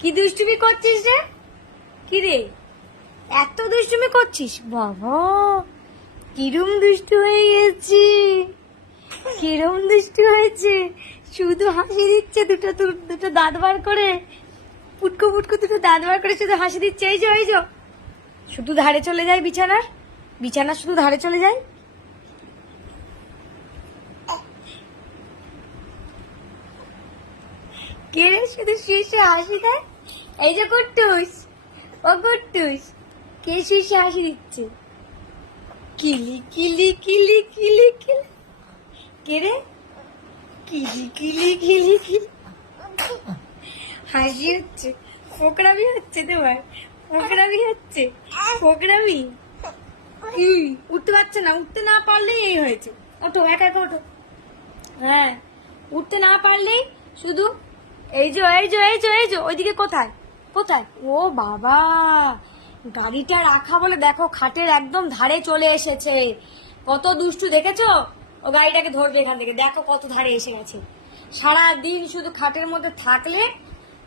কি দুষ্টুমি করছিস রে? কি রে এত দুষ্টুমি করছিস? বাবা কিরম দুষ্টু হয়ে গেছি, কিরম দুষ্টু হয়েছে। শুধু হাসি দিচ্ছে, দুটো দাঁত বার করে, পুটকো পুটকো দুটো দাঁত বার করে শুধু হাসি দিচ্ছে। এই যে শুধু ধারে চলে যায় বিছানা শুধু ধারে চলে যায়। কে রে শুধু শুয়ে হাসি দেয়? এই যে কুট্টুস, ও কুট্টুস, কে শুয়ে হাসি দিচ্ছে? কিলি কিলি কিলি কিলি কিলি, কে রে? কিলি কিলি কিলি কিলি, হাসি হচ্ছে, ফোকরামি হচ্ছে তোমার, ফোকরামি হচ্ছে, ফোকরামি। কি উঠতে পারছে না? উঠতে না পারলেই এই হয়েছে। ওঠো, একা একা ওঠো। হ্যাঁ, উঠতে না পারলেই শুধু এই যে ওইদিকে কোথায় কোথায়? ও বাবা, গাড়িটা রাখা বলে দেখো খাটের একদম ধারে চলে এসেছে। কত দুষ্টু দেখেছো? ও গাড়িটাকে ধরবে এখান থেকে, দেখো কত ধারে এসে গেছে। সারা দিন শুধু খাটের মধ্যে থাকলে,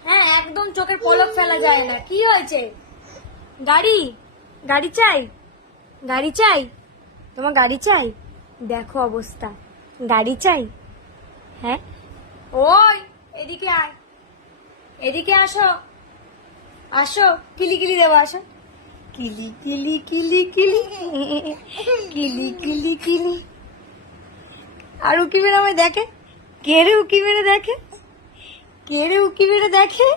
হ্যাঁ, একদম চোখের পলক ফেলা যায় না। কি হয়েছে? গাড়ি গাড়ি চাই, গাড়ি চাই, তোমার গাড়ি চাই? দেখো অবস্থা, গাড়ি চাই। হ্যাঁ, ওই এদিকে আয়, এদিকে আসো, আসো, কিলি কিলি দেবো, আসো। কিলি কিলি কিলি কিলি কিলি কিলি কিলি। আর উকি মেরে আমায় দেখে। কে রে উকি মেরে দেখে? কে রে উকি মেরে দেখে?